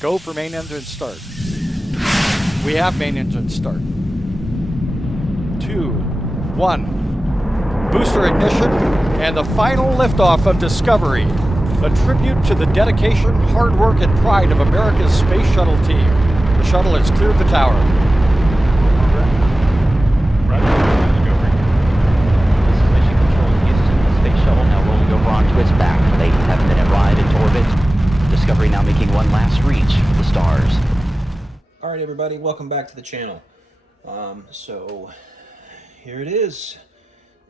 Go for main engine start. We have main engine start. 2, 1. Booster ignition and the final liftoff of Discovery. A tribute to the dedication, hard work, and pride of America's space shuttle team. The shuttle has cleared the tower. This is Mission Control in Houston. The space shuttle now rolling over onto its back for the 7-minute ride into orbit. Discovery now making one last reach for the stars. All right, everybody, welcome back to the channel. So here it is.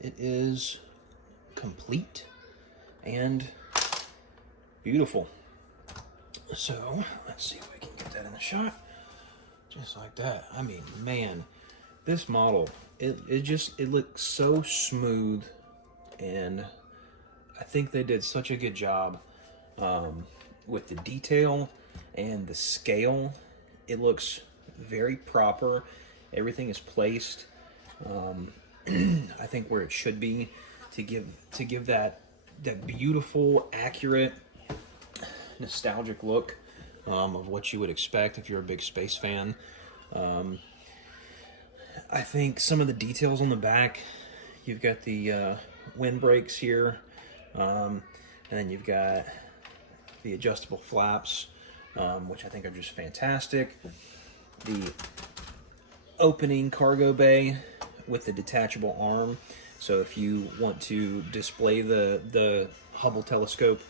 It is complete and beautiful. So let's see if we can get that in the shot. Just like that. I mean, man, this model, it looks so smooth, and I think they did such a good job with the detail and the scale. It looks very proper. Everything is placed, I think, where it should be to give that beautiful, accurate, nostalgic look of what you would expect if you're a big space fan. I think some of the details on the back, you've got the windbreaks here, and then you've got the adjustable flaps, which I think are just fantastic. The opening cargo bay with the detachable arm, so if you want to display the Hubble telescope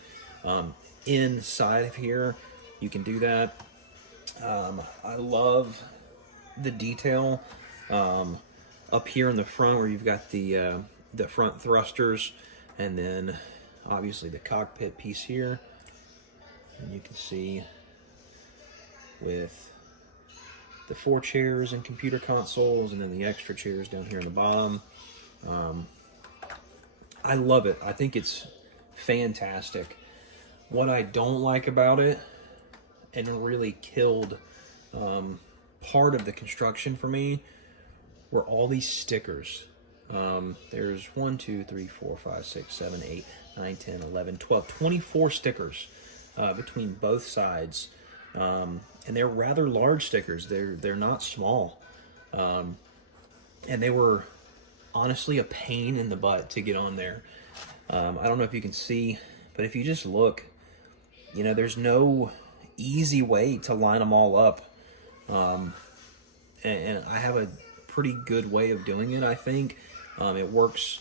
inside of here, you can do that. I love the detail up here in the front, where you've got the front thrusters, and then obviously the cockpit piece here, and you can see with the 4 chairs and computer consoles, and then the extra chairs down here in the bottom. I love it. I think it's fantastic. What I don't like about it, and really killed part of the construction for me, were all these stickers. There's 1, 2, 3, 4, 5, 6, 7, 8, 9, 10, 11, 12, 24 stickers between both sides. And they're rather large stickers. They're not small. And they were honestly a pain in the butt to get on there. I don't know if you can see, but if you just look, you know, there's no easy way to line them all up. And I have a pretty good way of doing it, I think. It works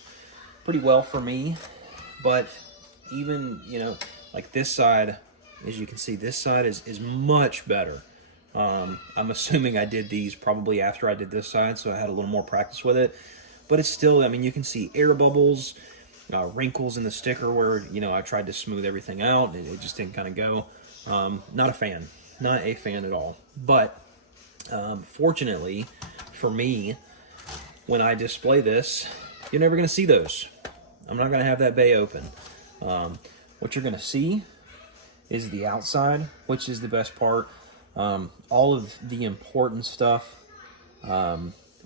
pretty well for me. But even, you know, like this side, as you can see, this side is much better. I'm assuming I did these probably after I did this side, so I had a little more practice with it. But it's still, I mean, you can see air bubbles, wrinkles in the sticker where, you know, I tried to smooth everything out, and it just didn't kind of go. Not a fan. Not a fan at all. But fortunately for me, when I display this, you're never going to see those. I'm not going to have that bay open. What you're going to see is the outside, which is the best part. All of the important stuff,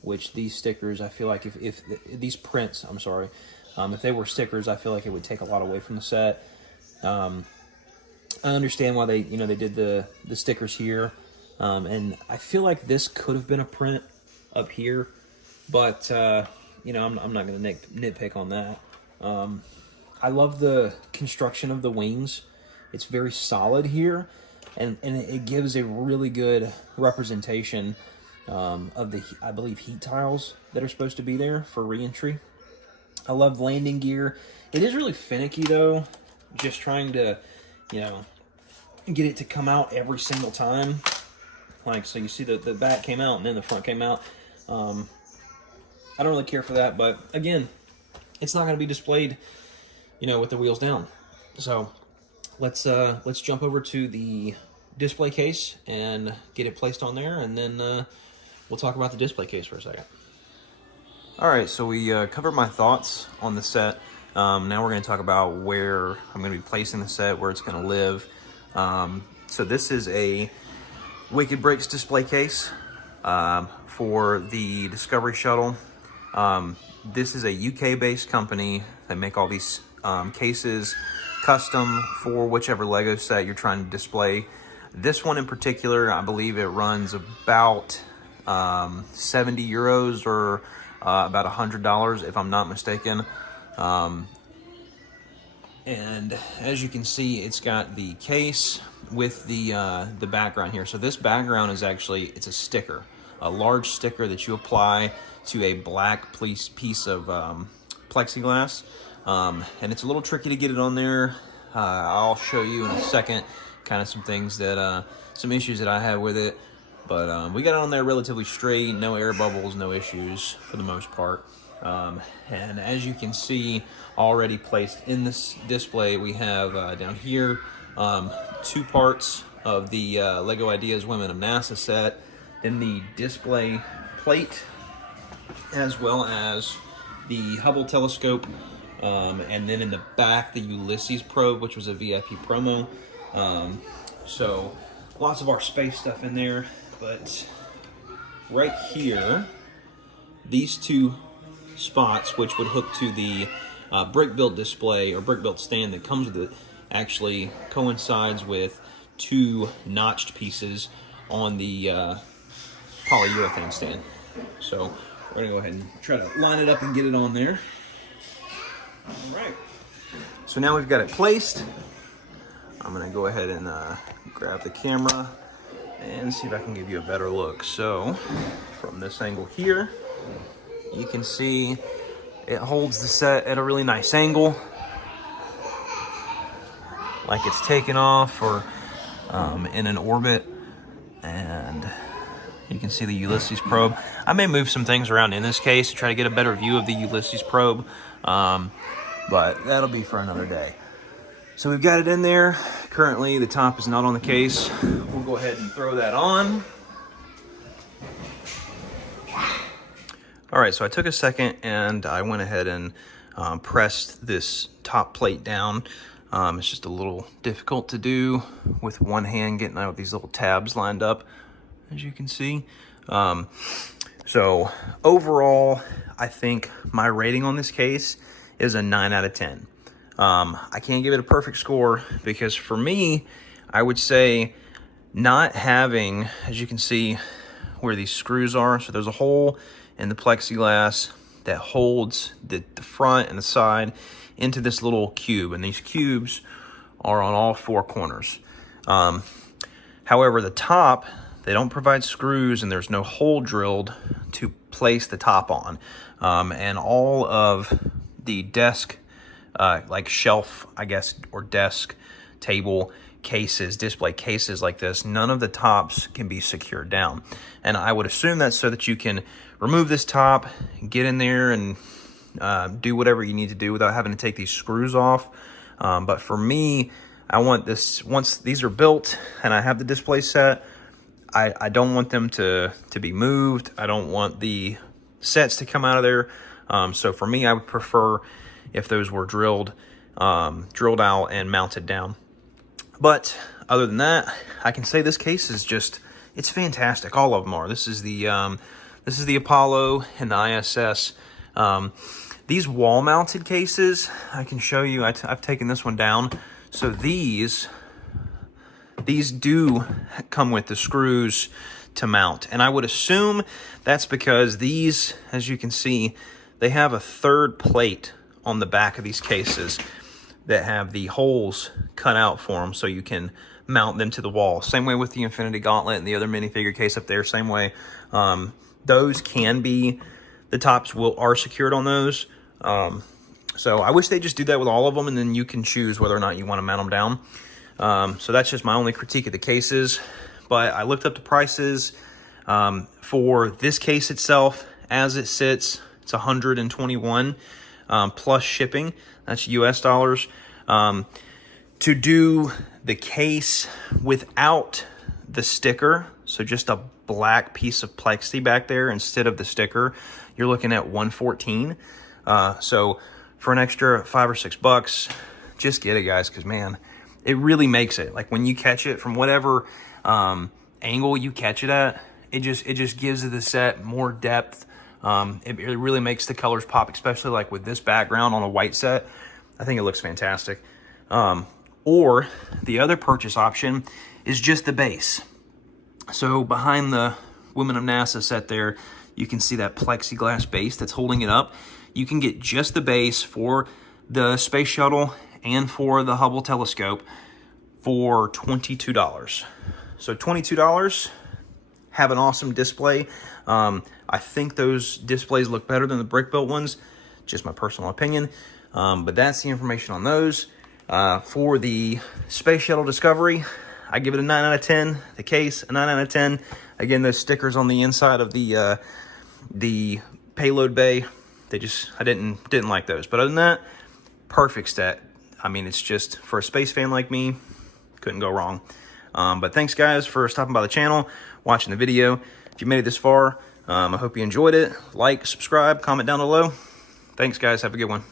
which these stickers, I feel like if these prints, I'm sorry, if they were stickers, I feel like it would take a lot away from the set. I understand why they did the stickers here, and I feel like this could have been a print up here, but I'm not going to nitpick on that. I love the construction of the wings. It's very solid here, and it gives a really good representation of the, I believe, heat tiles that are supposed to be there for re-entry. I love landing gear. It is really finicky, though, just trying to, get it to come out every single time. Like, so you see the back came out and then the front came out. I don't really care for that, but again, it's not going to be displayed, with the wheels down. So let's jump over to the display case and get it placed on there, and then we'll talk about the display case for a second. All right, so we covered my thoughts on the set. Now we're going to talk about where I'm going to be placing the set, where it's going to live. So this is a Wicked Brakes display case for the Discovery Shuttle. This is a UK-based company. They make all these cases custom for whichever Lego set you're trying to display. This one in particular, I believe it runs about 70 euros or about $100 if I'm not mistaken. And as you can see, it's got the case with the background here. So this background is actually, it's a sticker, a large sticker that you apply to a black piece of plexiglass. And it's a little tricky to get it on there. I'll show you in a second kind of some things that, some issues that I have with it. But we got it on there relatively straight, no air bubbles, no issues for the most part. And as you can see, already placed in this display, we have down here 2 parts of the LEGO Ideas Women of NASA set, then the display plate, as well as the Hubble telescope, and then in the back, the Ulysses probe, which was a VIP promo. So lots of our space stuff in there, but right here, these 2 spots, which would hook to the brick built display or brick built stand that comes with it, actually coincides with 2 notched pieces on the polyurethane stand. So we're gonna go ahead and try to line it up and get it on there. All right. So now we've got it placed. I'm gonna go ahead and grab the camera and see if I can give you a better look. So from this angle here, you can see it holds the set at a really nice angle, like it's taken off or in an orbit. And you can see the Ulysses probe. I may move some things around in this case to try to get a better view of the Ulysses probe, but that'll be for another day. So we've got it in there. Currently, the top is not on the case. We'll go ahead and throw that on. All right, so I took a second and I went ahead and pressed this top plate down. It's just a little difficult to do with one hand, getting out these little tabs lined up, as you can see. So overall, I think my rating on this case is a 9 out of 10. I can't give it a perfect score because for me, I would say not having, as you can see where these screws are, so there's a hole in the plexiglass that holds the front and the side into this little cube, and these cubes are on all 4 corners. However, the top, they don't provide screws and there's no hole drilled to place the top on. And all of the desk, like shelf, I guess, or desk, table cases, display cases like this, none of the tops can be secured down. And I would assume that's so that you can remove this top, get in there and do whatever you need to do without having to take these screws off. But for me, I want this, once these are built and I have the display set, I don't want them to be moved. I don't want the sets to come out of there. So for me, I would prefer if those were drilled out and mounted down. But other than that, I can say this case is just, it's fantastic. All of them are. This is the Apollo and the ISS. These wall-mounted cases, I can show you. I've taken this one down. So these do come with the screws to mount. And I would assume that's because these, as you can see, they have a third plate on the back of these cases that have the holes cut out for them so you can mount them to the wall. Same way with the Infinity Gauntlet and the other minifigure case up there, same way. Those can be, the tops are secured on those. So I wish they just do that with all of them, and then you can choose whether or not you want to mount them down. So that's just my only critique of the cases. But I looked up the prices for this case itself. As it sits, it's $121 plus shipping. That's US dollars. To do the case without the sticker, so just a black piece of plexi back there instead of the sticker, you're looking at $114. So for an extra $5 or $6, just get it, guys, because man, it really makes it. Like when you catch it from whatever angle you catch it at, it just gives the set more depth. It really makes the colors pop, especially like with this background on a white set. I think it looks fantastic. Or the other purchase option is just the base. So behind the Women of NASA set there, you can see that plexiglass base that's holding it up. You can get just the base for the Space Shuttle and for the Hubble telescope for $22. So $22, have an awesome display. I think those displays look better than the brick-built ones, just my personal opinion. But that's the information on those. For the Space Shuttle Discovery, I give it a 9 out of 10. The case, a 9 out of 10. Again, those stickers on the inside of the payload bay, I didn't like those. But other than that, perfect stat. I mean, it's just, for a space fan like me, couldn't go wrong. But thanks, guys, for stopping by the channel, watching the video. If you made it this far, I hope you enjoyed it. Like, subscribe, comment down below. Thanks, guys. Have a good one.